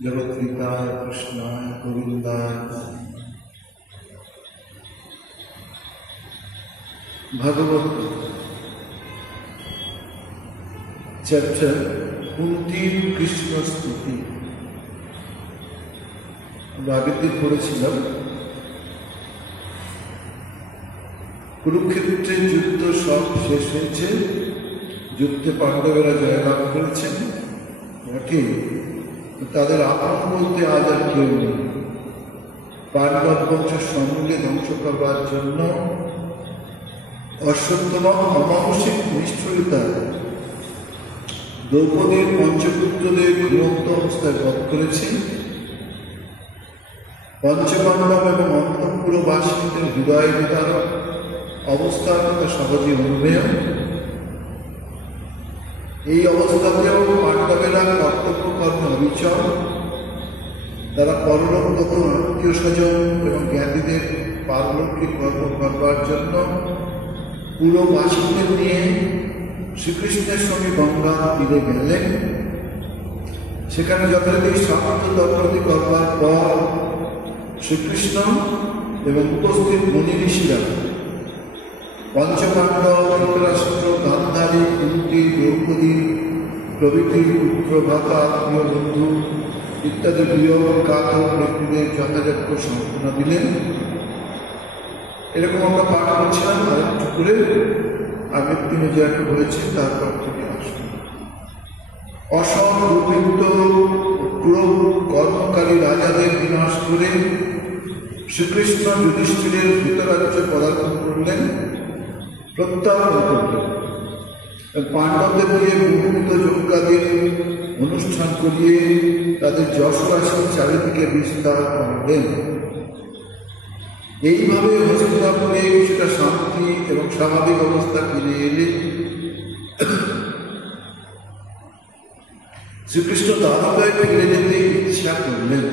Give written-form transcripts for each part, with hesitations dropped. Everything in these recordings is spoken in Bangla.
जगत्पिताय कृष्णाय गोविंदाय भगवत चैप्टर 29 कृष्ण स्तुति। আগের দিন পড়েছিলাম কুরুক্ষেত্রের যুদ্ধ সব শেষ হয়েছে, যুদ্ধে পাণ্ডবেরা জয়লাভ করেছেন, নাকি তাদের আপন বলতে আজ আর কেউ নেই। পাণ্ডব বংশ সমূলে ধ্বংস করবার জন্য অশ্বত্থমা অমানুষিক নিষ্ঠুরিতা দ্রৌপদীর পঞ্চপুত্রদের ঘুমন্ত অবস্থায় বধ করেছে। পঞ্চপাণ্ডব এবং অন্তঃপুরবাসীদের হৃদয় বিদারক অবস্থার কথা সহজে অনুমেয়। এই অবস্থাতেও পাণ্ডবেরা কর্তব্য কর্ম অবিচল। তারা পরলোকগত আত্মীয় স্বজন এবং জ্ঞানীদের পারলৌকিক কর্ম করবার জন্য পুরো বাসীদের নিয়ে শ্রীকৃষ্ণের সঙ্গে গঙ্গা তীরে গেলেন। সেখানে যথারীতি স্বার্থ তর্পণী করবার পর শ্রীকৃষ্ণ এবং উপস্থিত মুনি ঋষিরা পঞ্চপাণ্ডব, ধৃতরাষ্ট্র, গান্ধারী, কুন্তি, দ্রৌপদী প্রভৃতি পুত্র, ভ্রাতা, আত্মীয়, বন্ধু ইত্যাদি প্রিয় কাতর ব্যক্তিদের যথাযথ সান্ত্বনা দিলেন। এরকম আমরা পাঠ করছিলাম। আরেকটু করে আগের দিনে যে একটা হয়েছে তারপর থেকে আসুন। অসৎ দুর্বৃত্ত ক্রোধ কর্মকারী রাজাদের বিনাশ করে শ্রীকৃষ্ণ যুধিষ্ঠিরের ধৃতরাজ্য পদার্পণ করলেন, প্রত্যাহার করলেন। পাণ্ডবদের দিয়ে বহুবিধ যজ্ঞাদির অনুষ্ঠান করিয়ে তাদের যশরাশি চারিদিকে বিস্তার করলেন। এইভাবে হস্তিনাপুরে কিছুটা শান্তি এবং স্বাভাবিক অবস্থা ফিরে এলে শ্রীকৃষ্ণ দ্বারকায় ফিরে যেতে ইচ্ছা করলেন।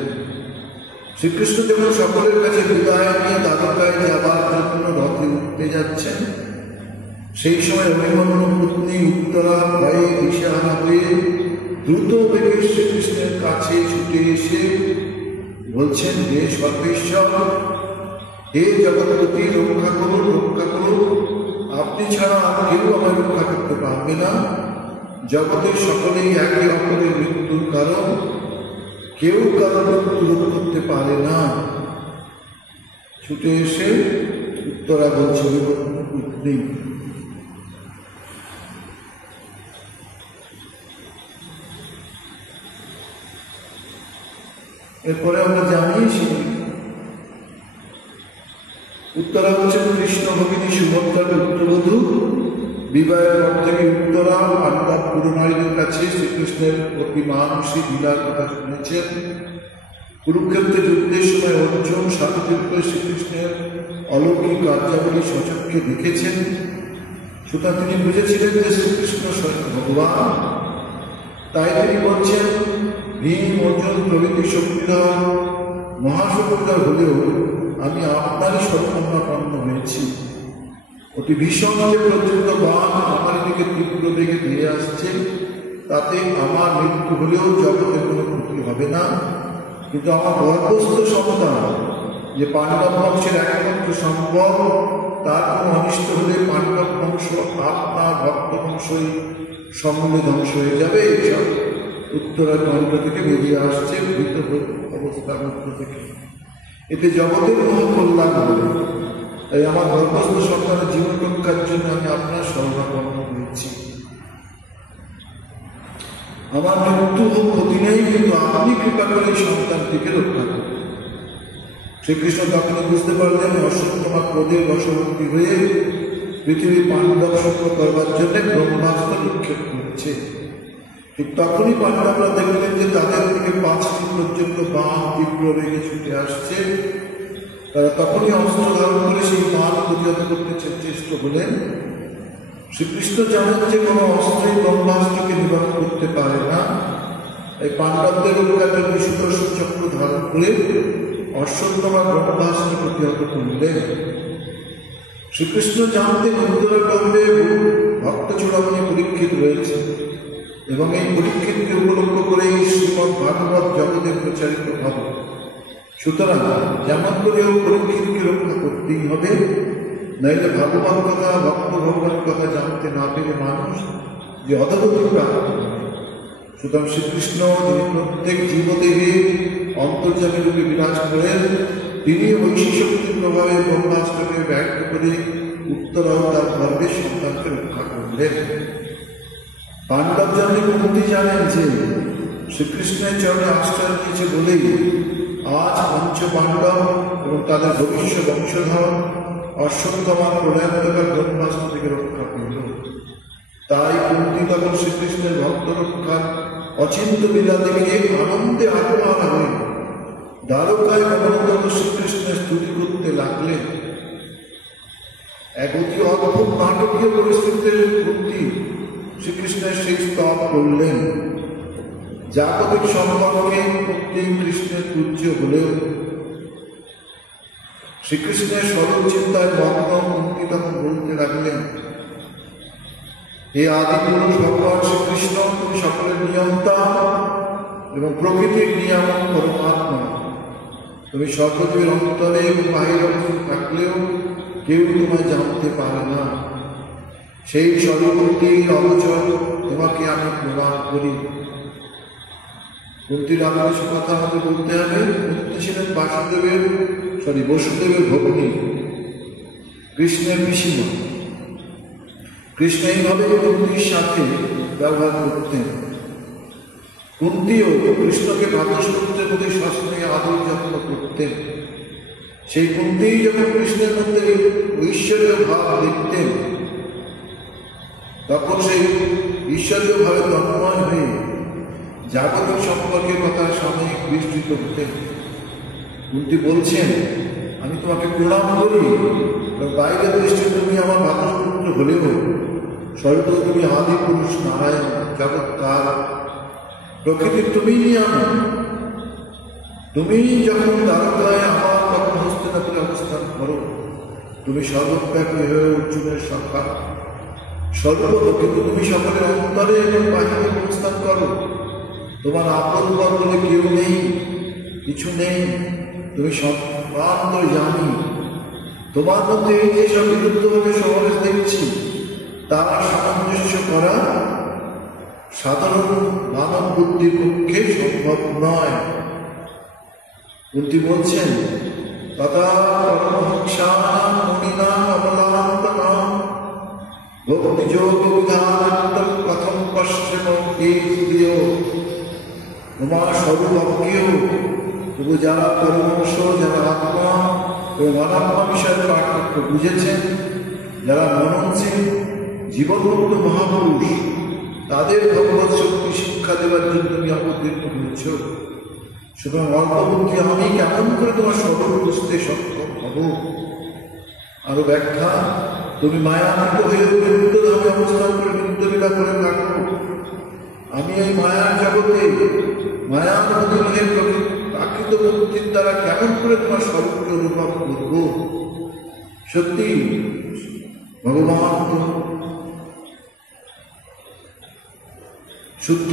শ্রীকৃষ্ণ যখন সকলের কাছে বিদায় নিয়ে দ্বারকায় যাবার জন্য রথে উঠতে যাচ্ছেন, সেই সময় অভিমন্যু পত্নী উত্তরা ভয়ে দিশেহারা হয়ে দ্রুত বেগে শ্রীকৃষ্ণের কাছে ছুটে এসে বলছেন, হে সর্বেশ্বর, হে জগৎপতি, রক্ষা করুন, রক্ষা করুন। আপনি ছাড়া আর কেউ আমার রক্ষা করতে পারবে না। জগতের সকলেই একে অপরের মৃত্যুর কারণ, কেউ কারো মৃত্যু রোধ করতে পারে না। ছুটে এসে উত্তরা বলছে, পুত্রী, এরপরে আমরা জানি উত্তরা হচ্ছেন কৃষ্ণ ভগিনী সুভদ্রার পুত্রবধূ। বিবাহের পর থেকে উত্তরা পাণ্ডব পুরনারীদের কাছে শ্রীকৃষ্ণের অতি মানসিক লীলার কথা শুনেছেন। কুরুক্ষেত্রে যুদ্ধের সময় অর্জুন সাথীযুক্ত শ্রীকৃষ্ণের অলৌকিক কার্যাবলী সচক্ষে দেখেছেন। সুতরাং তিনি বুঝেছিলেন যে শ্রীকৃষ্ণ স্বয়ং ভগবান। তাই তিনি বলছেন, ভীম, অর্জুন প্রভৃতি শক্তিধর মহাশক্তিধর হলেও আমি আপনারই শরণাপন্ন হয়েছি। অতি ভীষণ যে প্রচণ্ড বাণ আমার দিকে তীব্র বেগে ধেয়ে আসছে, তাতে আমার মৃত্যু হলেও জগতের কোনো ক্ষতি হবে না। কিন্তু আমার গর্ভস্থ সন্তান যে পাণ্ডব বংশের একমাত্র সম্ভব, তার কোনো অনিষ্ট হলে পাণ্ডব বংশ আপনার ভক্ত বংশই সমূলে ধ্বংস হয়ে যাবে। এইসব উত্তরার কণ্ঠ থেকে বেরিয়ে আসছে, ভীত অবস্থার মধ্য থেকে। এতে জগতের কোনো কল্যাণ হবে। তাই আমার গর্ভস্থ সন্তানের জীবন রক্ষার জন্য আমি আপনার শরণাপন্ন হয়েছি। আমার মৃত্যু হোক ক্ষতি নেই, কিন্তু আপনি কৃপা করে এই সন্তানটিকে রক্ষা করুন। শ্রীকৃষ্ণ তখন বুঝতে পারলেন অশ্বত্থমা ক্রোধের বশবর্তী হয়ে পৃথিবীর পাণ্ডব সঙ্গ করবার জন্য ব্রহ্মাস্ত্র নিক্ষেপ করছে। ঠিক তখনই পাণ্ডবরা দেখলেন যে তাদের দিকে 5টি পর্যন্ত বাণ তীব্র বেগে ছুটে আসছে। তারা তখনই অস্ত্র ধারণ করে সেই বাণ প্রতিহত করতে চেষ্টা হলেন। শ্রীকৃষ্ণ জানেন যে কোনো অস্ত্রই ব্রহ্মাস্ত্রকে নিবারণ করতে পারে না। এই পাণ্ডবদের রক্ষার সুদর্শন চক্র ধারণ করে অশ্বত্থমা ব্রহ্মাস্ত্র প্রতিহত করলেন। শ্রীকৃষ্ণ জানতেন উত্তরা গর্ভে ভক্ত চূড়ামণি পরীক্ষিত রয়েছে, এবং এই পরীক্ষিতকে উপলক্ষ করেই সুতরাং যেমন করেও পরীক্ষিতকে রক্ষা করতেই হবে, নইলে ভগবান কথা, ভক্ত ভগবানের কথা জানতে না পেরে মানুষ যে অধগতি প্রাপ্ত হবে। সুতরাং শ্রীকৃষ্ণ যিনি প্রত্যেক জীবদেহে অন্তর্যামী রূপে বিরাজ করেন, তিনি ঐশীশক্তির প্রভাবে ব্রহ্মাস্ত্রকে ব্যক্ত করে উত্তরাবতার গর্ভের সন্তানকে রক্ষা করলেন। পাণ্ডব জন্মে কুন্তি জানেন যে শ্রীকৃষ্ণের চরণে আশ্রয় নিয়েছে বলেই আজ পঞ্চ পাণ্ডব এবং তাদের ভবিষ্য বংশধর অশ্বত্থমা প্রলয়ান্তকার ব্রহ্মাস্ত্র থেকে রক্ষা করল। তাই কুন্তি তখন শ্রীকৃষ্ণের ভক্ত রক্ষার অচিন্ত লীলা দেখে আনন্দে আত্মহারা হয়ে দ্বারকায় অনন্ত শ্রীকৃষ্ণের স্তুতি করতে লাগলেন। এক অতি অদ্ভুত নাটকীয় পরিস্থিতিতে কুন্তি শ্রীকৃষ্ণের সেই স্তব করলেন। জাগতিক সম্পর্কে প্রত্যেক কৃষ্ণের পূজ্য হলেও শ্রীকৃষ্ণের স্বরূপ চিন্তায় মগ্ন কুন্তি তখন বলতে লাগলেন, হে আদিপুরুষ ভগবান শ্রীকৃষ্ণ, তুমি সকলের নিয়ন্তা এবং প্রকৃতির নিয়ামক পরমাত্মা। তুমি সর্বজীবের অন্তরে এবং বাহিরে থাকলেও কেউ তোমায় জানতে পারে না। সেই সর্বভূতির অবচর তোমাকে আমি প্রণাম করি। কুন্তির আদেশ কথা আমাকে বলতে হবে। কুন্তি ছিলেন বসুদেবের ভগ্নী, কৃষ্ণের পিসিমা। কৃষ্ণ এইভাবে কুন্তির সাথে ব্যবহার করতেন। কুন্তিও কৃষ্ণকে ভ্রাতৃসূত্রের মধ্যে শাসনে আদর যত্ন করতেন। সেই কুন্তি যখন কৃষ্ণের মধ্যে ঈশ্বরীয় ভাব দেখতেন, তখন সেই ঈশ্বরীয় ভাবে তন্ময় হয়ে জাগতিক সম্পর্কের কথা সাময়িক বিস্তৃত হতেন। কুন্তি বলছেন, আমি তোমাকে প্রণাম করি, বাইরের দৃষ্টি তুমি আমার ভ্রাতৃপুত্র হলেও স্বরূপ তুমি আদি পুরুষ নারায়ণ, জগৎকার, প্রকৃতির তুমি নিয়ামক। তুমি যখন দ্বারকায় আমার তখন হস্তিনাপুরে অবস্থান করো, তুমি সর্বব্যাপী হয়ে অর্জুনের সখা স্বরূপ, কিন্তু তুমি সকলের অন্তরে এবং বাহিরে অবস্থান করো। তোমার আপন বলে কেউ নেই, কিছু নেই, তুমি সর্বান্ত জানি। তোমার মধ্যে এই যেসব বিরুদ্ধভাবে সমাবেশ দেখছি, তার সামঞ্জস্য করা সাধারণ মানব বুদ্ধির পক্ষে সম্ভব নয়। কুন্তি বলছেন, তথা পরমহংসানাম মুনিনাম অবলান্তনাম ভক্তিযোগ বিধানান্তর কথম পশ্চিম এই তোমার সর্বভক্তেও তবু যারা পরমহংস, যারা আত্মা এবং অনাত্মা বিষয়ের পার্থক্য বুঝেছেন, যারা মননশীল জীবনমুক্ত মহাপুরুষ, তাদের ভগবৎ শক্তি শিক্ষা দেওয়ার জন্য তুমি অবতীর্ণ হয়েছ। সুতরাং অল্প বুদ্ধি আমি কেমন করে তোমার স্বরূপ বুঝতে সক্ষম হব? আরো ব্যাখ্যা, তুমি মায়ান্বিত হয়ে নিত্যধামে অবস্থান করে নিত্যলীলা করে থাকো। আমি এই মায়ার জগতে মায়ার মধ্যে প্রাকৃত বুদ্ধির দ্বারা কেমন করে তোমার স্বরূপকে অনুভব করব? সত্যি ভগবান শুদ্ধ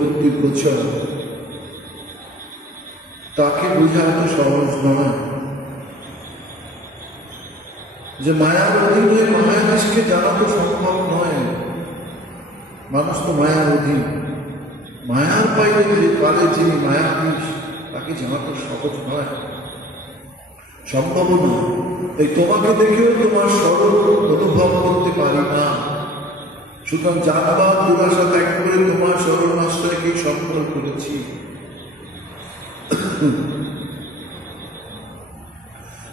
বুদ্ধি গোচর, তাকে বোঝা এত সহজ নয় যে মায়ার অধীনে মায়াদেশকে জানা তো সম্ভব নয়। মানুষ তো মায়ার অধীন, মায়ার বাইরে যে পারে যিনি মায়াধীশ, তাকে জানা তো সহজ নয়, সম্ভব নয়। তাই তোমাকে দেখেও তোমার স্বরূপ অনুভব করতে পারি না। সুতরাং জানবার দুরাশা ত্যাগ করে তোমার স্মরণ আশ্রয়কে সফল করেছি।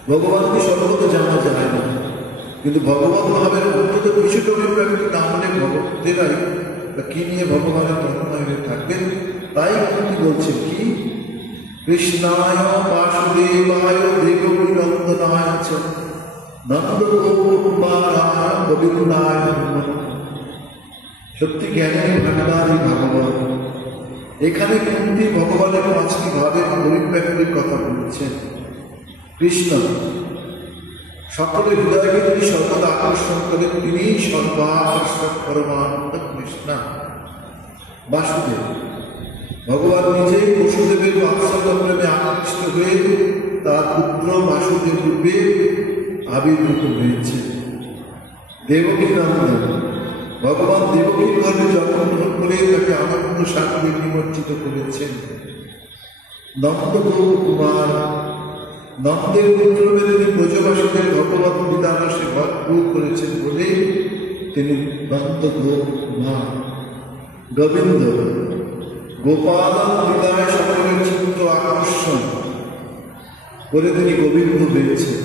ভগবানকে সর্বত জানা যায় না, কিন্তু ভগবত ভাবের অন্তত কিছুটা অভিব্যক্তি না হলে ভক্তেরাই কি নিয়ে ভগবানের তন্ময় হয়ে থাকবেন। তাই কুন্তি বলছে কি, কৃষ্ণায় বাসুদেবায় দেবকী নন্দনায় চ নন্দগোপালায় গোবিন্দায়। সত্যি জ্ঞানের ভান্ডারই ভগবান। এখানে কুন্তি ভগবানের পাঁচটি ভাবের অভিব্যক্তির কথা বলছেন। কৃষ্ণ সকলের হৃদয়কে তিনি সর্বদা আকর্ষণ করেন, তিনি সর্বাকর্ষক পরমানন্দ কৃষ্ণ। বাসুদেব ভগবান নিজেই বসুদেবের বাৎসল্য প্রেমে আকৃষ্ট হয়ে তার পুত্র বাসুদেব রূপে আবির্ভূত হয়েছে। দেবকী নন্দন ভগবান দেবকীর গর্ভে জন্মগ্রহণ করে তাকে আনন্দ সাগরে নিমজ্জিত করেছেন। নন্দ কুমার নন্দের পুত্র তিনি ব্রজবাসীদের ভগবত বিধানাসে ভরপুর করেছেন বলে তিনি নন্দ কুমার। গোবিন্দ গোপাল হৃদয় সকলের চিত্ত আকর্ষণ করে তিনি গোবিন্দ হয়েছেন।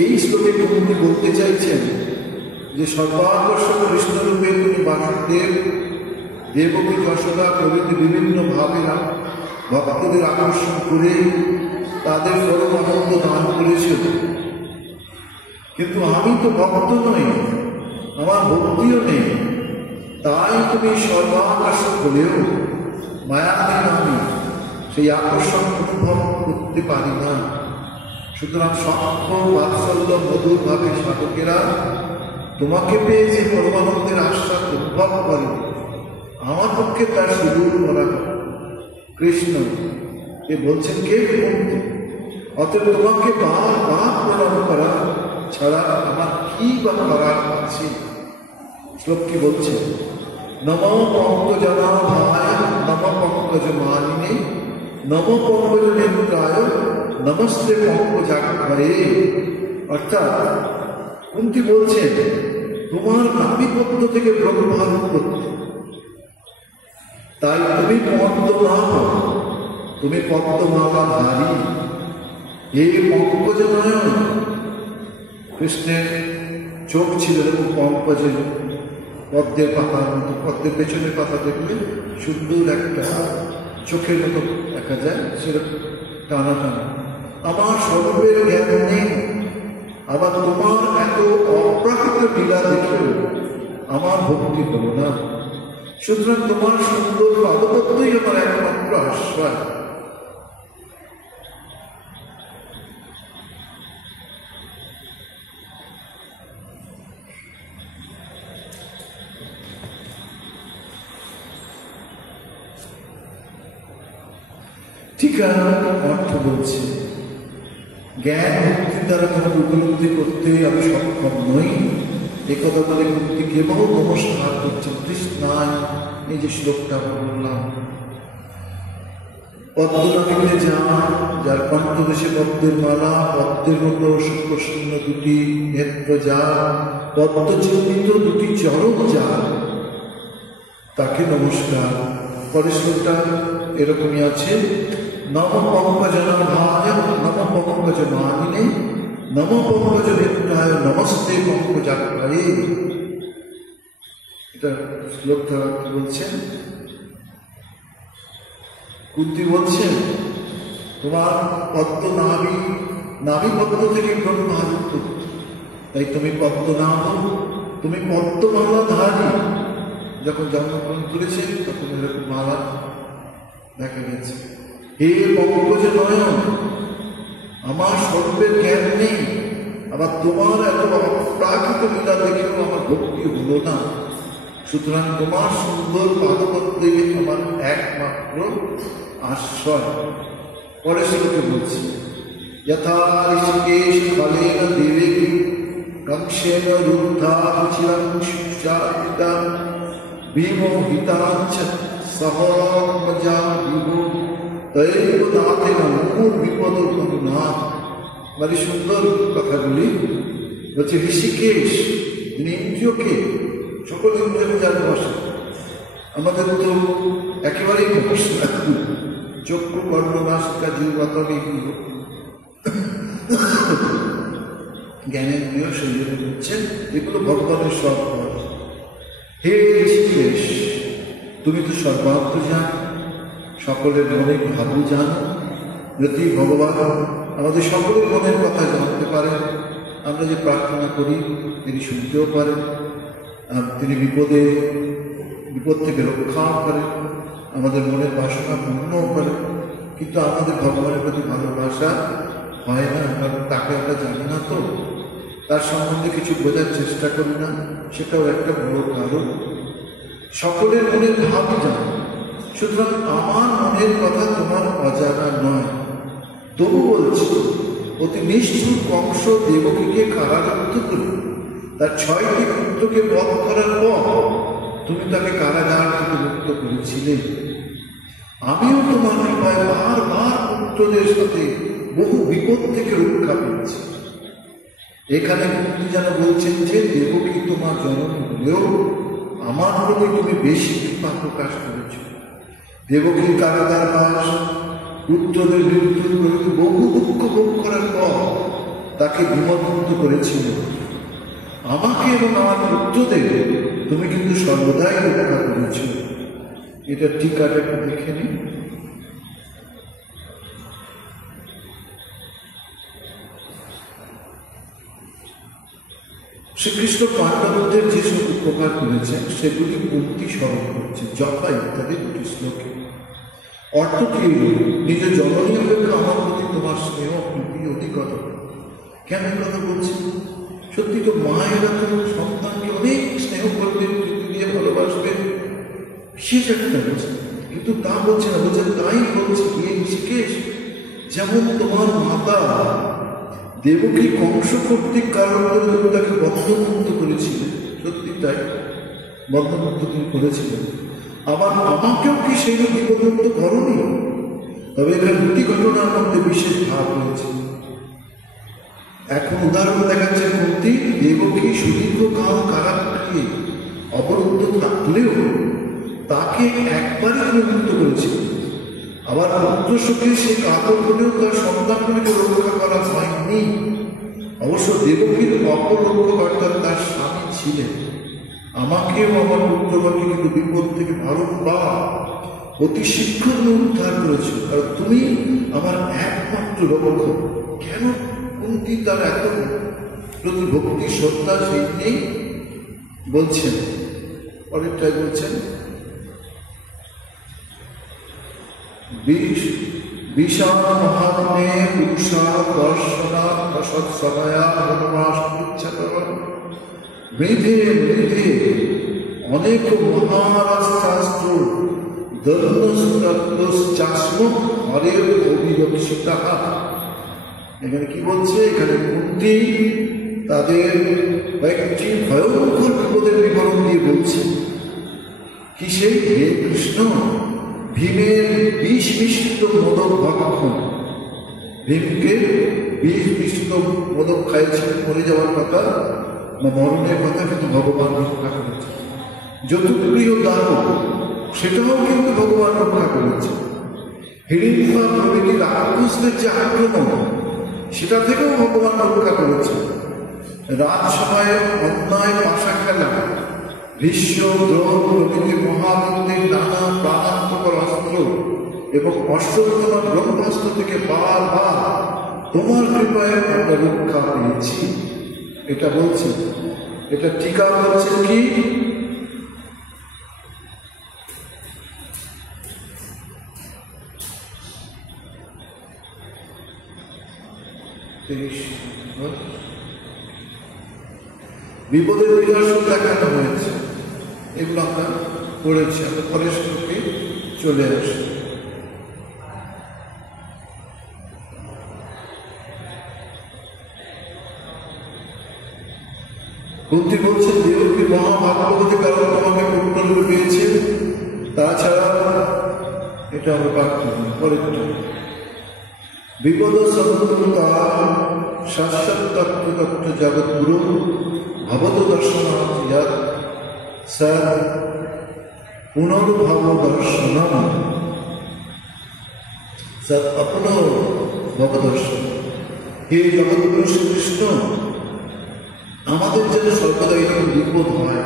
এই শ্লোকে কুন্তি বলতে চাইছেন যে সর্বাকর্ষক কৃষ্ণরূপে তিনি বাসুদেব, দেবকী, যশোদা প্রভৃতি বিভিন্ন ভাবে ভক্তদের আকর্ষণ করে তাদের পরম আনন্দ দান করেছেন। কিন্তু আমি তো ভক্ত নই, আমার ভক্তিও নেই, তাই তুমি সর্বাকর্ষক হলেও মায়াধীন আমি সেই আকর্ষণ অনুভব করতে পারি না। সুতরাং সক্ষ বাৎসল্য মধুর ভাবে সাধকেরা তোমাকে পেয়ে যে পরমানন্দের আশ্বাস অনুভব করে, আমার পক্ষে তার সুদূর করা। কৃষ্ণ এ বলছেন কে কুন্তি, অতএব তোমাকে বারবার প্রণাম করা ছাড়া আমার কি বা করার আছে। শ্লোক কি বলছে? নম পঙ্কজনাভায় নম পঙ্কজ মালিনে নম পঙ্কজ নেত্রায় নমস্তে পঙ্কজাক্ষরে। অর্থাৎ কুন্তি বলছেন তোমার নাভিপদ্ম থেকে ব্রহ্মার উৎপত্তি, তাই তুমি পদ্মনাভ, তুমি পদ্মমালাধারী। এই পঙ্কজ নয়ন, কৃষ্ণের চোখ ছিল এরকম পঙ্কজের পদ্মের পাতার মতো। পদ্মের পেছনের পাতা দেখলে সুন্দর একটা চোখের মতো দেখা যায়, সেরকম টানা টানা। আমার স্বরূপের জ্ঞান নেই, আবার তোমার এত অপ্রাকৃত লীলা দেখেও আমার ভক্তি হল না। সুতরাং তোমার সুন্দর পাদপদ্মই আমার একমাত্র আশ্রয়। ঠিক অর্থ বলছে জ্ঞান ভক্তির দ্বারা কোনো উপলব্ধি করতে আমি সক্ষম নই। একথা বলে মুক্তি কেবল নমস্কার করছেন কৃষ্ণায়। এই যে শ্লোকটা বললাম, পদ্মনাভিতে যার কণ্ঠদেশে পদ্মের মালা, পদ্মের মতো শুক্রশূন্য দুটি নেত্র যার, পদ্মচিহ্নিত দুটি চরণ যার, তাকে নমস্কার। পরের শ্লোকটা এরকমই আছে, নম পঙ্কজনাভায় নম পঙ্কজ মালিনে নম পঙ্কজ নেত্রায় নমস্তে পঙ্কজাক্ষরে। এটা শ্লোকটা কি বলছেন? কুন্তি বলছেন তোমার পদ্ম নাভি পদ্ম থেকে ব্রহ্মার উৎপত্তি, তাই তুমি পদ্মনাভ, তুমি পদ্মমালাধারী। যখন জন্মগ্রহণ করেছেন তখন এরকম মালা দেখা গেছে। হে পঙ্কজ নয়ন, আমার স্বরূপের জ্ঞান নেই, আবার তোমার এত অপ্রাকৃত লীলা দেখেও আমার ভক্তি হলো না। সুতরাং তোমার সুন্দর পাদপদ্মে আমার একমাত্র আশ্রয়। পরে শ্লোকে বলছি, যথা ঋষিকেশ ফলেন দেবেকি কংসেন রুদ্ধা চিরং সুচারিতা বিমোহিতাঞ্চ সহমজা বিভু তৈব নাথেন মুকুর বিপদ নাথ। মানে সুন্দর কথাগুলি বলছে ঋষিকেশ, তিনি ইন্দ্রিয়কে সকল ইন্দ্রিয়কে যার বসে। আমাদের তো একেবারেই চক্ষু কর্ণ নাসিকা জিহ্বা এগুলো জ্ঞানেন্দ্রিয় শরীরে হচ্ছে, এগুলো ভগবানের সব পদ। হে ঋষিকেশ, তুমি তো সর্বাত্ম জান, সকলের মনে ভাবু জান। যদি ভগবান আমাদের সকলের মনের কথা জানতে পারেন, আমরা যে প্রার্থনা করি তিনি শুনতেও পারেন, তিনি বিপদ থেকে রক্ষাও করেন, আমাদের মনের বাসনা পূর্ণও করেন। কিন্তু আমাদের ভগবানের প্রতি ভালোবাসা হয় না, কারণ তাকে আমরা জানি না, তো তার সম্বন্ধে কিছু বোঝার চেষ্টা করি না, সেটাও একটা বড় কারণ। সকলের মনের ভাবই জান, সুতরাং আমার মনের কথা তোমার অজানা নয়। তবু বলছি, অতি নিষ্ঠুর কংস দেবকীকে কারারুদ্ধ করে তার 6টি পুত্রকে বধ করার পর তুমি তাকে কারাগার থেকে মুক্ত করেছিলে। আমিও তোমার কৃপায় বারবার পুত্রদের সাথে বহু বিপদ থেকে রক্ষা পেয়েছি। এখানে কুন্তি যেন বলছেন যে দেবকী তোমার জননী হলেও আমার প্রতি তুমি বেশি কৃপা প্রকাশ করেছ। দেবকীর কারাগার বাস, পুত্রদের মৃত্যু করে বহু দুঃখ ভোগ করার পর তাকে বিমুক্ত করেছিল। আমাকে এবং আমার পুত্রদের তুমি কিন্তু সর্বদাই রক্ষা করেছ। এটা টিকাটা একটু দেখে নিন। শ্রীকৃষ্ণ পাণ্ডবদের যেসব উপকার করেছেন সেগুলি কুন্তি স্মরণ করছে যথা ইত্যাদি 2টি শ্লোকে। অর্থ কি? নিজ জননী অপেক্ষা আমার প্রতি তোমার স্নেহ প্রীতি অধিকতর। কেন কথা বলছি? সত্যি তো মায়েরা তো সন্তানকে অনেক স্নেহ করবে, প্রীতি দিয়ে ভালোবাসবে, বিশেষ একটা বলছে। কিন্তু তা বলছে না, বলছে তাই বলছে গিয়ে ঋষিকেশ, যেমন তোমার মাতা দেবকী কংস কর্তৃক কারণ করে তাকে বদ্ধমুক্ত করেছিলেন, সত্যি তাই বদ্ধমুক্ত তিনি করেছিলেন। আবার আমাকেও কি সেই বিপদমুক্ত করনি? তবে এখানে 2টি ঘটনার মধ্যে বিশেষ ভাব রয়েছে। এখন উদাহরণ দেখাচ্ছে কুন্তি দেবকী সুদীর্ঘকাল কারাগারে অবরুদ্ধ থাকলেও তাকে একবারই মুক্ত করেছিল। আবার পুত্র শোকে সে কাতর হলেও তার সন্তানগুলিকে রক্ষা করা হয়নি। অবশ্য দেবকীর অপর রক্ষকর্তা তার স্বামী ছিলেন। আমাকেও আমার পুত্রগণকে কিন্তু বিপদ থেকে বারংবার অতি শীঘ্র উদ্ধার করেছ, কারণ তুমি আমার একমাত্র রক্ষক। কেন কুন্তি তার এত প্রতি ভক্তি শ্রদ্ধা সেই নেই বলছেন। পরেরটাই বলছেন, বিশাল মহাত্মে পুরুষা দর্শনা সৎসময়া হনুমাশ্চর মৃধে মৃধে অনেক মহারাজ শাস্ত্র দর্শনাস্ম হরের অভিরক্ষিতা। এখানে কি বলছে? এখানে কুন্তি তাদের একটি ভয়ঙ্কর বিপদের বিবরণ দিয়ে বলছে। কি সেই? হে কৃষ্ণ, ভীমের বিষ মিশ্রিত মোদক ভক্ষণ, ভীমকে বিষ মিশ্রিত মোদক খাইয়েছেন, মরে যাওয়ার কথা বা মরণের কথা কিন্তু ভগবান রক্ষা করেছে। যতুপ্রিয় দাহ, সেটাও কিন্তু ভগবান রক্ষা করেছে। হিড়িম্বা প্রভৃতি রাক্ষসদের যে আক্রমণ, সেটা থেকেও ভগবান রক্ষা করেছে। রাজসভায় অন্যায় পাশা খেলা, ভীষ্ম দ্রোণ প্রভৃতি মহাবীরদের নানা প্রাণান্তকর অস্ত্র এবং অশ্বত্থমা ব্রহ্মাস্ত্র থেকে বারবার তোমার কৃপায় আমরা রক্ষা পেয়েছি। এটা বলছে। এটা টিকা বলছে কি? বিপদের নিদর্শন দেখানো হয়েছে, এগুলো আমরা পড়েছি। আমরা পরের শ্লোকে চলে আসি। কুন্তি বলছেন দেবকী মহাভাগ্যবতী কারণ তোমাকে পুত্ররূপে পেয়েছে। তাছাড়া এটা আমরা পাঠ করি পরেরটা। বিপদ সন্তুতা শাশ্বত তত্ত্ব তত্ত্ব জগৎগুরু ভবত দর্শনাথ স্যার পুনর্ভব দর্শন স্যার আপন ভবদর্শন। হে জগৎগুরু শ্রীকৃষ্ণ, আমাদের যেন সর্বদা এরকম বিপদ হয়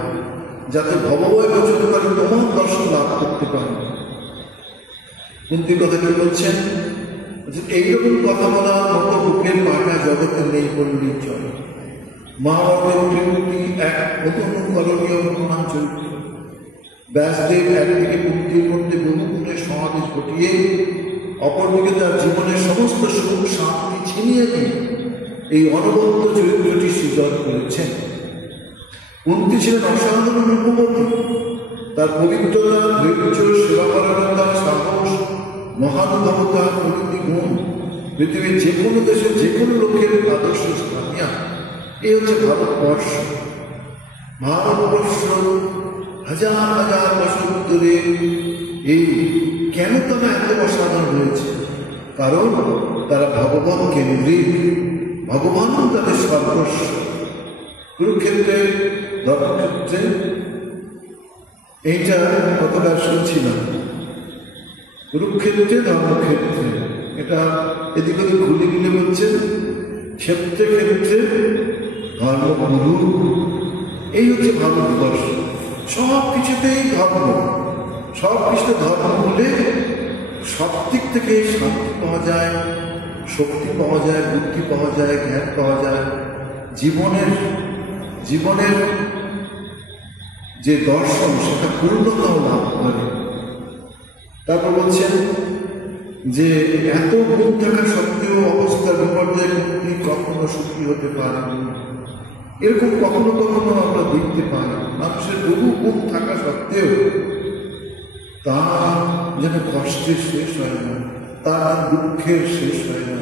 যাতে ভবভয় গোচরকারী তোমার দর্শন লাভ করতে পারে। কুন্তি কথা কি বলছেন? এইরকম কথা বলার মতো বুকের পাটা জগতে নেই বললেই চলে। মহাভারতের প্রতি এক অনুকরণীয় মহান চরিত্র। ব্যাসদেব একদিকে কুন্তির মধ্যে বহু গুণের সমাবেশ ঘটিয়ে অপরদিকে তার জীবনের সমস্ত সুখ শান্তি ছিনিয়ে দিয়ে এই অনবদ্য চরিত্রটি সৃজন করেছেন। কুন্তি ছিলেন অসাধারণ রূপবতী, তার পবিত্রতা, ধৈর্য, সেবাপরায়ণতা, সাহস, মহানুভবতা প্রভৃতি গুণ পৃথিবীর যে কোনো দেশের যে কোনো লোকের আদর্শ স্থানীয়। এই হচ্ছে ভারতবর্ষ। ভারতবর্ষ হাজার হাজার বছর ধরে এই কেন তারা এত অসাধারণ হয়েছে? কারণ তারা ভগবান কেন্দ্রিক, ভগবান তাদের সর্বস্ব। কুরুক্ষেত্রে, ধর্মক্ষেত্রে এইটা কতটা শুনছিলাম, কুরুক্ষেত্রে ধর্মক্ষেত্রে, এটা এদিকে ঘুরে গিলে বলছেন ক্ষেত্রে ক্ষেত্রে ধর্মগুরু। এই হচ্ছে ভারতবর্ষ। সব কিছুতেই ধর্ম, সব কিছুতে ধর্ম হলে সব দিক থেকে শান্তি পাওয়া যায়, শক্তি পাওয়া যায়, বুদ্ধি পাওয়া যায়, জ্ঞান পাওয়া যায়, জীবনের যে দর্শন সেটা পূর্ণতাও লাভ করে। তারপর বলছেন যে এত গুণ থাকা সত্ত্বেও অবস্থার বিপর্যয়ে তিনি কখনো সুখী হতে পারেন। এরকম কখনো কখনো আমরা দেখতে পাই মানুষের বহু গুণ থাকা সত্ত্বেও তার যেন কষ্টের শেষ হয় না, তার দুঃখের শেষ হয় না।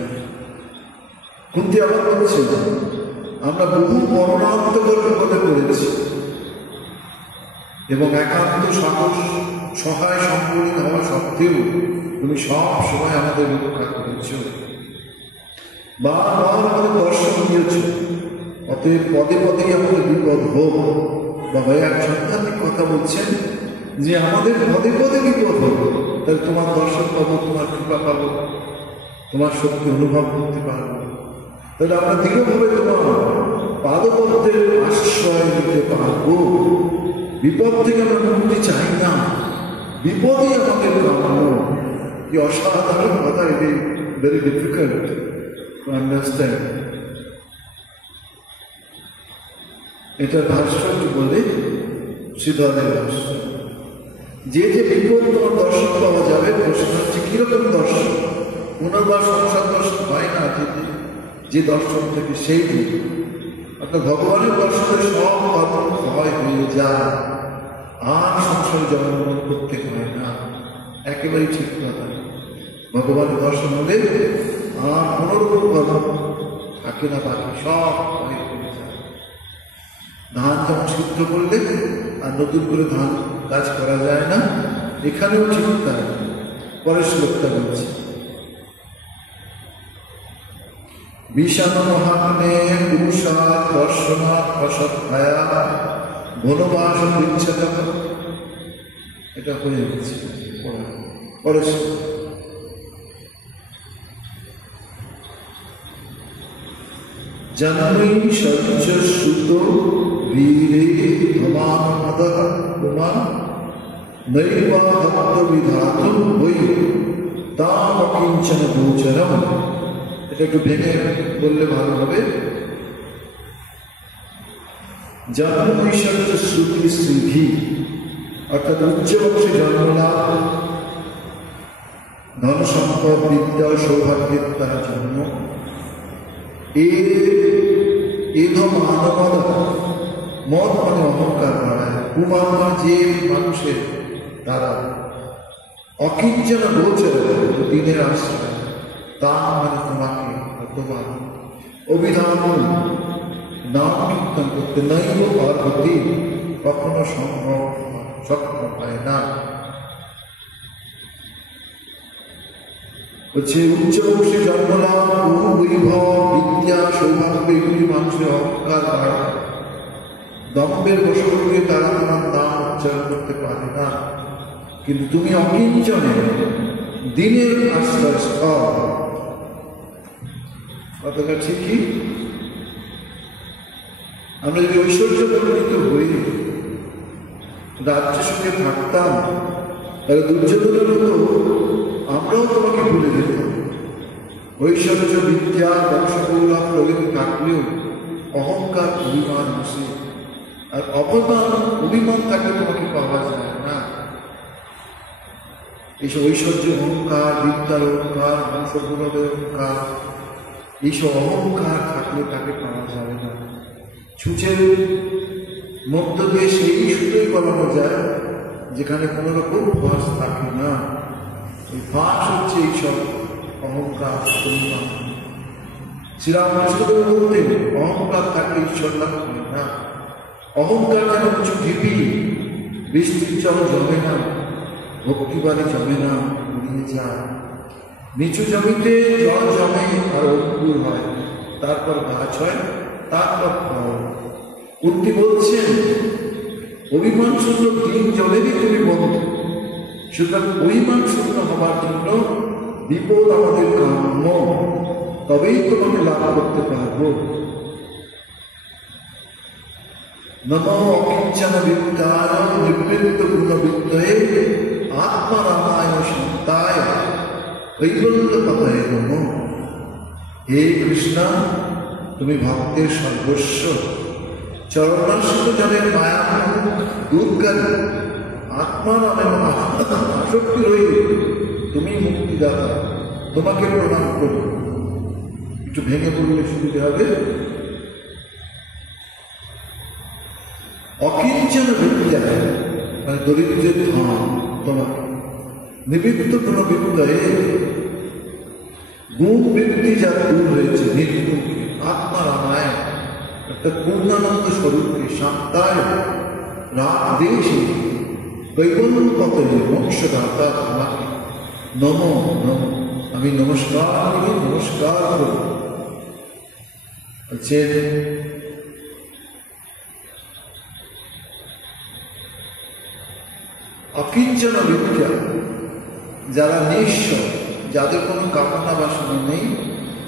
কুন্তি আবার বলছে আমরা বহু মরণান্তকর বিপদে পড়েছি এবং একান্ত সাহস সহায় সম্পূর্ণ হওয়া সত্ত্বেও তুমি সব সময় আমাদের রক্ষা করেছ, বারবার আমাদের দর্শন দিয়েছ। অতএব পদে পদেই আমাদের বিপদ হোক। বাবা এক সাংঘাতিক কথা বলছেন যে আমাদের পদে পদে বিপদ হোক, তাহলে তোমার দর্শন পাবো, তোমার কৃপা পাবো, তোমার শক্তি অনুভব করতে পারবো। তাহলে আমরা দৃঢ়ভাবে তোমার পাদপদ্মের আশ্রয় নিতে পারবো। বিপদ থেকে আমরা মুক্তি চাই না, বিপদই আমাদের কাম্য। কি অসাধারণ কথা! এটি ভেরি ডিফিকাল্ট টু আন্ডারস্ট্যান্ড। এটা ভাষ্য বলে শ্রীধরের ভাষ্য, যে যে বিপদ তোমার দর্শন পাওয়া যাবে, প্রশ্ন হচ্ছে কিরকম দর্শন? পুনর্বার সংসার দর্শন হয় না, যে দর্শন থেকে সেই দিন অর্থাৎ ভগবানের দর্শনে সব কর্ম ক্ষয় হয়ে যায়, আর সংসারে জন্মগ্রহণ করতে হয় না। একেবারেই ঠিক কথা। ভগবানের দর্শন হলে আর কোনোরকম কর্ম থাকে না, বাকি সব ক্ষয় হয়ে যায়। ধান যেমন সিদ্ধ করলে আর নতুন করে ধান কাজ করা যায় না, এখানেও ঠিক তাই। পরের শ্লোকটা বলছে বিষাণ মহাত্মে পুরুষাৎ দর্শনাৎ অসৎভায়া বনবাস বিচ্ছেদ। এটা হয়ে গেছে। পরের শ্লোক জন্মৈ সর্চ সুত বীরে ধমান মদঃ কুমার নৈবা হত্য বিধাতুম বৈ তাম অকিঞ্চন গোচরম। এটা একটু ভেঙে বললে ভালো হবে। জন্মৈ সর্চ শ্রুতি সিদ্ধি অর্থাৎ উচ্চ বংশে জন্মলাভ, ধন সম্পদ, বিদ্যা, সৌভাগ্যের তারা জন্ম। মদ মানে অহংকার বাড়ায়, কুমার মানে যে মানুষের দ্বারা অকিঞ্চন গোচর দিনের আশ্রয়, তা মানে তোমাকে তোমার অভিধান নাম কীর্তন করতে নৈব পার্বতী কখনো সক্ষম হয় না। হচ্ছে উচ্চ বংশে জন্মলাভ, বহু বৈভব, বিদ্যা, সৌভাগ্য এগুলি মানুষের অহংকার বাড়ায়। দম্ভের বশবর্তী তারা তোমার নাম উচ্চারণ করতে পারে না। কিন্তু তুমি অকিঞ্চনে দিনের আশ্রয়স্থল। কথাটা ঠিকই। আমরা যদি ঐশ্বর্য পরিণত হই, রাজ্যের সঙ্গে থাকতাম, তাহলে দুর্যোধনের মতো আমরাও তোমাকে ভুলে যেতাম। ঐশ্বর্য, বিদ্যা, বংশগৌরব প্রভৃতি থাকলেও অহংকার, অভিমান আসে। আর অভিমান থাকলে তোমাকে পাওয়া যায় না। এইসব ঐশ্বর্য অহংকার, বিদ্যার অহংকার, বংশগৌরবের অহংকার, এইসব অহংকার থাকলে তাকে পাওয়া যাবে না। ছুঁচের মধ্য দিয়ে সেই সুতোই বলানো যায় যেখানে কোনো রকম ফাঁস থাকে না। এই ফাঁস হচ্ছে এইসব অহংকার। শ্রীরামকৃষ্ণদেব বলতেন অহংকার থাকলে ঈশ্বর লাভ হয় না। অহংকার যেন কিছু ঢিপি, বৃষ্টির জল জমে না, ভক্তিবাড়ি জমে না, উড়িয়ে যায়। নিচু জমিতে জল জমে আর অঙ্কুর হয়, তারপর গাছ হয়, তারপর ফল। কুন্তি বলছেন অভিমান শূন্য দিন জলেরই তুমি বন্ধু। সুতরাং অভিমান শূন্য হবার জন্য বিপদ আমাদের কাম্য, তবেই তোমাকে লাভ করতে পারব। নমো অকিঞ্চন বিদ্যায় নিবৃত্ত গুণবিদ্যয়ে আত্মারামায় সন্তায় কৈবল্য পতয়ে নমো। হে কৃষ্ণ, তুমি ভক্তের সর্বস্ব, চরণাশ্রিত জনের মায়া দূরকারী, আত্মার আসক্তি রইলে তুমি মুক্তিদাতা, তোমাকে প্রণাম করো। একটু ভেঙে পড়লে সুবিধে হবে। অকিঞ্চন বিদ্যা মানে দরিদ্রের ধন তোমাকে, নিবৃত্ত কোন বিদ্যায় গুণ বৃদ্ধি যা দূর হয়েছে, নির্গুণকে আত্মারামায় একটা পূর্ণানন্দ স্বরূপকে শান্তায় রাগ দেশে কৈবল্য পতয়ে মোক্ষদাতা তোমাকে নম নম। আমি নমস্কার করি, নমস্কার করি। বলছেন অকিঞ্চন বিদ্যা যারা নিঃস্ব, যাদের কোনো কামনা বাসনা নেই,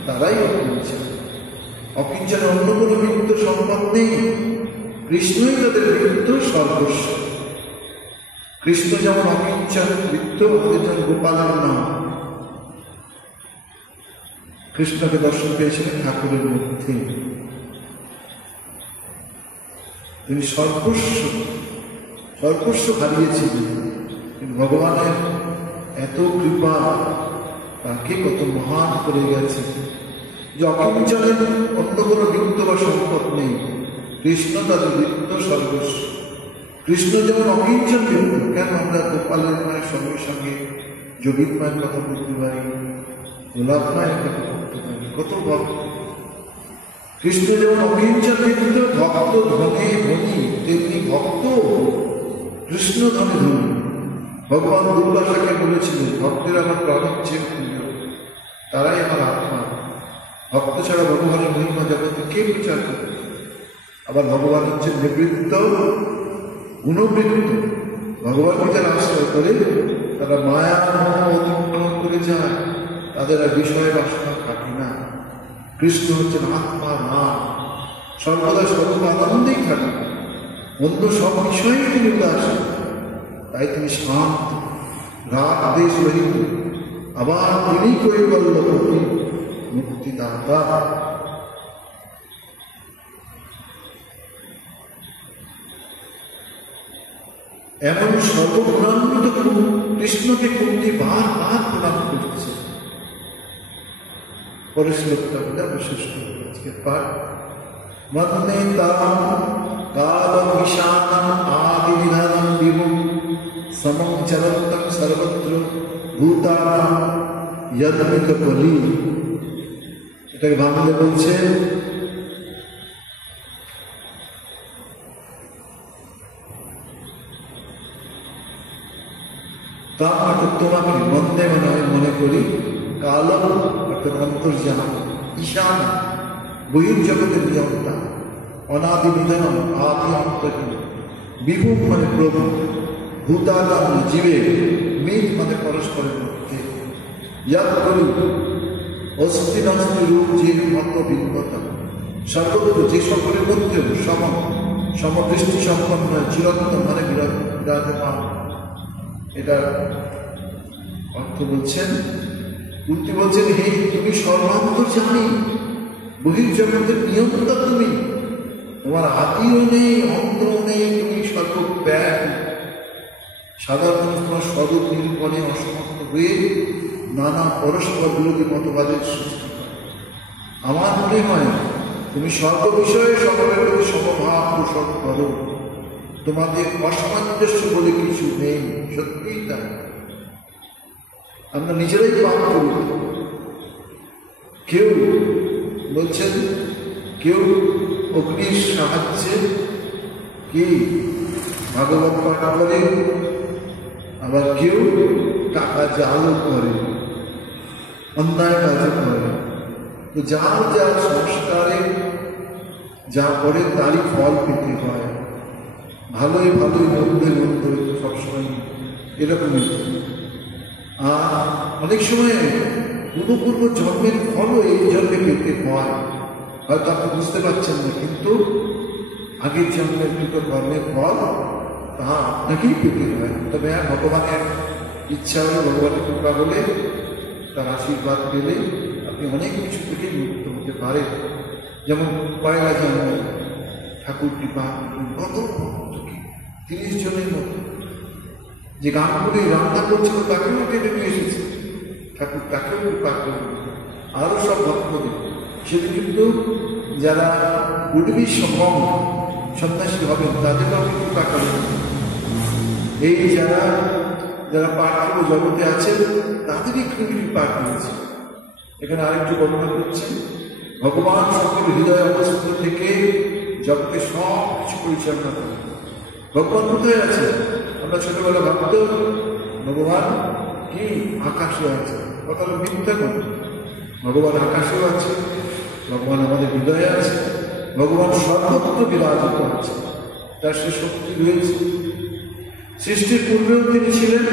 তারাই অকিঞ্চন। অকিঞ্চন অন্য কোনো বৃত্ত সম্ভব নেই, কৃষ্ণই তাদের বৃত্ত সর্বস্ব। কৃষ্ণ যেমন অকিঞ্চন বৃত্ত, আমাদের যেমন গোপালের নাম। কৃষ্ণকে দর্শন পেয়েছিলেন ঠাকুরের মধ্যে, তিনি সর্বস্ব সর্বস্ব হারিয়েছিলেন। ভগবানের এত কৃপা তাকে কত মহান করে গেছে যে অকিঞ্চনের অন্য কোনো বৃত্ত বা সম্পদ নেই, কৃষ্ণ তাদের বৃত্ত সর্বস্ব। কৃষ্ণ যেমন অকিঞ্চন বৃত্ত, কেন আমরা গোপালের মায়ের সঙ্গে সঙ্গে যোগীর মায়ের কথা বলতে পারি, গোলাপ মায়ের কথা বলতে পারি, কত ভক্ত। কৃষ্ণ যেমন অকিঞ্চন বৃত্ত, ভক্ত ধনে ধনী, তেমনি ভক্ত কৃষ্ণ ধনে ধনী। ভগবান দুর্বাসাকে বলেছিলেন ভক্তের আমার প্রাণের চেয়ে প্রিয়, তারাই আমার আত্মা। ভক্ত ছাড়া ভগবানের মহিমা জগতে কে বিচার করবে? আবার ভগবান হচ্ছে নিবৃত্ত গুণবৃত্ত। ভগবানকে যারা আশ্রয় করে তারা মায়া অতিক্রম করে যায়, তাদের আর বিষয় বাসনা থাকে না। কৃষ্ণ হচ্ছেন আত্মা নাম, সর্বদা সর্ব আনন্দেই থাকে, অন্য সব বিষয়েই তিনি উদাসীন। তাই তিনি শান্ত, রাগ দেশ রহিত। আবার তিনি কৈবল্য পতি, মুক্তিদাতা। এমন সর্বগুণান্বিত কৃষ্ণকে কুন্তি বারবার প্রণাম করছে। পরে শ্লোকটা বলে আমরা শেষ করব আজকের পাঠ। মন্নে তাম কালবিশানম আদিনিধানম বিভুম সমং চরন্তম সর্বত্র ভূতানাম যদমিত বলি। এটাকে বাংলা বলছে তাম অর্থাৎ তোমাকে, মন্দে মানে আমি মনে করি, কালম অর্থাৎ অন্তর্জান, ঈশান বহির্জগতের নিয়ন্তা, অনাদি নিধন আদি অন্তহীন, বিভুম মানে প্রভু, ভূতানাম জীবের, মিত মানে পরস্পরের মধ্যে, ইয়াদ করি অস্থি নাস্তি রূপ জীব মত ভিন্নতা, সর্বত্র যে সকলের মধ্যেও সমদৃষ্টি সম্পন্ন চিরন্তন মানে বিরাজমান। এটার অর্থ বলছেন, কুন্তি বলছেন হে তুমি সর্বান্তর্যামী, বহির্জগতের নিয়ন্তা তুমি, তোমার আদিও নেই অন্তও নেই, তুমি সর্বব্যাপী। সাধারণত তোমার স্বরূপ নিরূপণে অসমর্থ হয়ে নানা পরস্পর বিরোধী মতবাদের সৃষ্টি করে। আমার মনে হয় তুমি সর্ববিষয়ে সকলের প্রতি সমভাব পোষণ করো। তোমাদের অসামঞ্জস্য বলে কিছু নেই, সত্যিই তাই। আমরা নিজেরাই পাপ করি। কেউ বলছেন, কেউ অগ্নির সাহায্যে কি ভাগবত পাঠ করে, আবার কেউ টাকা জালও করে, অন্যায় কাজও করে। তো যার যার সংস্কারে যা করে তারই ফল পেতে হয়। ভালোই ভালোই, মন্দে মন্দ সবসময় এরকমই। আর অনেক সময় পূর্ব জন্মের ফলও এই জন্মে পেতে হয়। হয়তো আপনি বুঝতে পারছেন না, কিন্তু আগের জন্মের কর্মের ফল তা আপনাকেই পেতে হয়। তবে ভগবানের ইচ্ছা হলে, ভগবানের কৃপা হলে, তার আশীর্বাদ পেলে আপনি অনেক কিছু থেকে মুক্ত হতে পারেন। যেমন পয়লা জন্ম ঠাকুর কৃপা, কত 30 জনের মতো যে গানগুলি রান্না করছিল তাকেও টেনে নিয়ে এসেছে ঠাকুর, তাকেও কৃপা করবে। আরও সব ভক্তদের সেদিন কিন্তু যারা উর্বী সম্ভব সন্ন্যাসী হবেন তাদেরও আমি কৃপা করেন। এই যারা যারা পার্থিব জগতে আছেন তাদেরই কৃপা করেছে। এখানে আরেকটু বর্ণনা করছি, ভগবান সকল হৃদয় অবস্থা থেকে জগতে সব কিছু পরিচালনা করেন। ভগবান কোথায় আছে? আমরা ছোটবেলা ভাবত ভগবান কি আকাশে আছে, কথা মিথ্যা নয়। ভগবান আকাশেও আছে, ভগবান আমাদের হৃদয়ে আছে, ভগবান সর্বত্র বিরাজিত আছে, তার সে শক্তি রয়েছে। সৃষ্টির পূর্বেও তিনি ছিলেন,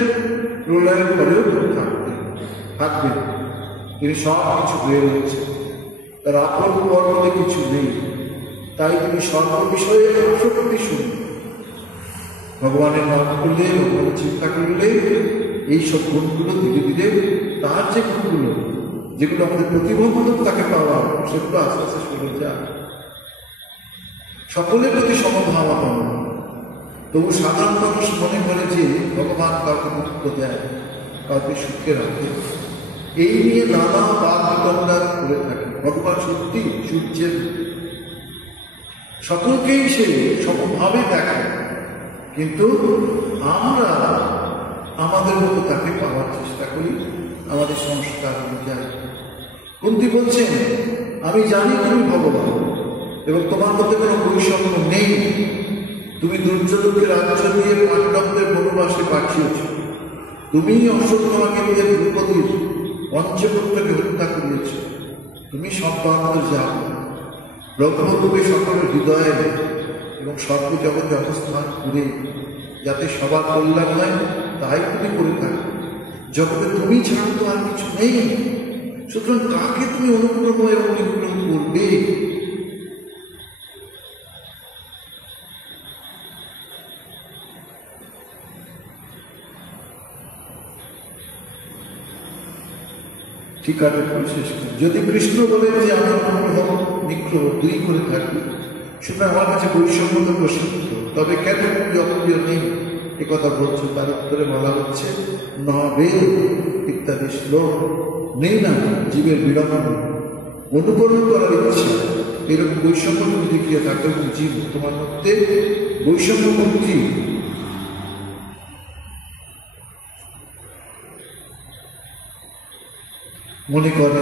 প্রলয়ের পরেও থাকবেন। তিনি সব কিছু হয়ে রয়েছে, তার আপন পর বলে কিছু নেই। তাই তিনি সর্ববিষয়ে আসক্তি শুনেন। ভগবানের নাম করলে, ভগবানের চিন্তা করলে এইসব গুণগুলো ধীরে ধীরে তার যে গুণগুলো যেগুলো আমাদের প্রতিবন্ধক তাকে পাওয়া, সেগুলো আস্তে আস্তে সরে যায়। সকলের প্রতি সমভাবা পাওয়া। তবু সাধারণ মানুষ মনে করে যে ভগবান কাউকে মুক্ত দেয়, কাউকে সুখে রাখে, এই নিয়ে নানা বাদ বিতণ্ডা করে থাকে। ভগবান সত্যি সূর্যের সকলকেই সে সমভাবে দেখে, কিন্তু আমরা আমাদের মতো তাকে পাওয়ার চেষ্টা করি, আমাদের সংস্কার অনুযায়ী। কুন্তী বলছেন, আমি জানি তুমি ভগবান এবং তোমার মধ্যে কোনো বৈষম্য নেই। তুমি দুর্যোধনকে রাজ্য দিয়ে পাণ্ডবদের বনবাসে পাঠিয়েছ। তুমি অশ্বত্থামাকে নিয়ে দ্রৌপদীর পঞ্চপুত্রকে হত্যা করিয়েছ। তুমি সর্বান্ত যাও, ব্রহ্মরূপে সকলের হৃদয়ে এবং সর্বজগতে অবস্থান করে যাতে সবার কল্যাণ হয় তাই তুমি করে থাকো। জগতে তুমি ছাড়া তো আর কিছু নেই, সুতরাং কাকে তুমি অনুগ্রহ এবং নিগ্রহ করবে? ঠিক আছে, শেষ করি। যদি কৃষ্ণ বলে যে আমি অনুগ্রহ নিগ্রহ দুই করে থাকি, সুতরাং আমার কাছে বৈষম্য তো প্রসিদ্ধ, তবে কেন তুমি অপ্রিয় নেই একথা বলছো? তার উত্তরে বলা হচ্ছে, নবে ইত্যাদি শ্লোক নেই না জীবের বিড়ম্বন অনুকরণ করার ইচ্ছা। এরকম বৈষম্য তুমি দেখিয়ে থাকো এবং জীব তোমার মধ্যে বৈষম্য মুক্তি মনে করে।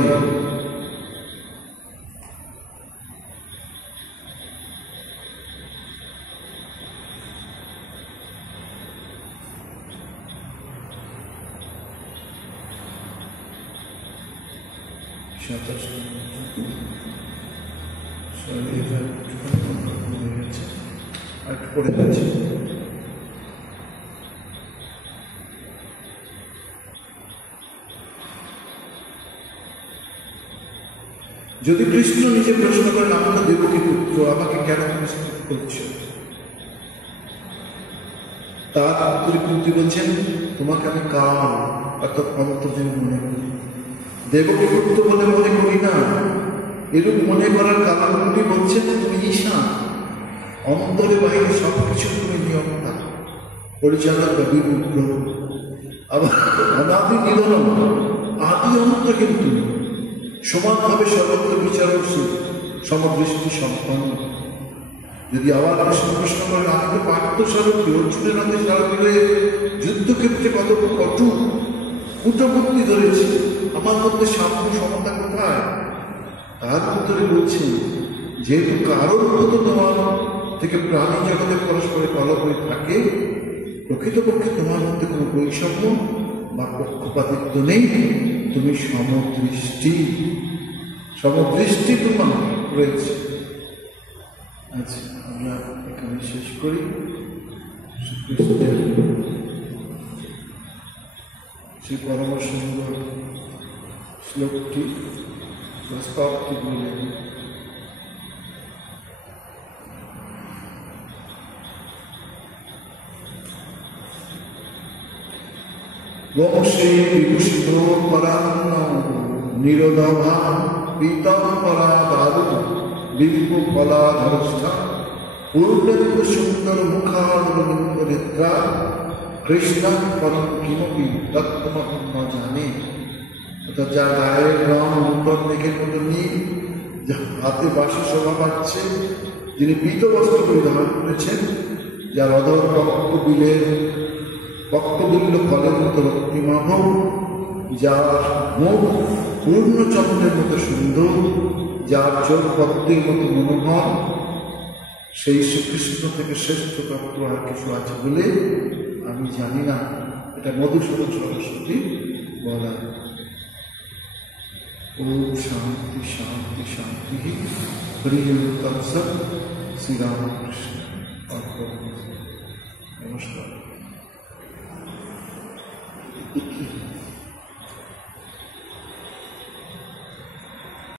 যদি কৃষ্ণ নিজে প্রশ্ন করেন, আমি তো দেবকী পুত্র, আমাকে কেন করছ? তার উত্তরে কুন্তী বলছেন, তোমাকে আমি কাল অর্থাৎ অন্তর্জন মনে করি, দেবকী পুত্র বলে মনে করি না। এরূপ মনে করার কারণগুলি বলছেন, তুমি ঈশান, অন্তরে বাহিরে সবকিছু তুমি নিয়ন্তা, পরিচালক বা বিগ্রহ, আবার অনাদি নিধন, আদি অন্ত কিন্তু সমানভাবে সর্বত্র বিচারশীল, সমদৃষ্টি সম্পন্ন। যদি আবার প্রশ্ন করেন, আমি তো পার্থ সারথী, অর্জুনের হাতে সারথী হয়ে যুদ্ধক্ষেত্রে কত কটু কুটবুদ্ধি ধরেছি, আমার মধ্যে সাম্য সমতা কোথায়? তার উত্তরে বলছেন, যেহেতু কারোর মতো তোমার থেকে প্রাণী জগতে পরস্পরে কলহ হয়ে থাকে, প্রকৃতপক্ষে তোমার মধ্যে কোনো বৈষম্য বা পক্ষপাতিত্ব নেই, তুমি সমদৃষ্টি তোমার রয়েছে। আচ্ছা, আমরা এখানে শেষ করি। শ্রীকৃষ্ণের সেই পরম সুন্দর শ্লোকটি প্রস্তাবটি বলে বংশে বিভূষিত পরান্ন নিরোধভা পীতাম্বরা দাদু বিভু ফলাধরষ্ঠা পূর্ণেন্দ সুন্দর মুখারবিন্দ নেত্রা কৃষ্ণ পরম কিমপি তত্ত্বমহম ন জানে। অর্থাৎ যার গায়ের রং নূতন মেঘের মতো নীল, যার হাতে বাসি শোভা পাচ্ছে, যিনি পীত বস্ত্র পরিধান করেছেন, যার অধর পক্তবিল্ল ফলের মতো রক্তিমাভ, যার মুখ পূর্ণচন্দ্রের মতো সুন্দর, যার চোখ পদ্মের মতো মনোহর, সেই শ্রীকৃষ্ণ থেকে শ্রেষ্ঠ তত্ত্ব আর কিছু আছে বলে আমি জানি না। এটা মধুসূদন সরস্বতী বলা। ওম শান্তি শান্তি শান্তি। হরি তৎসৎ। শ্রীরামকৃষ্ণ অর্পণ। নমস্কার।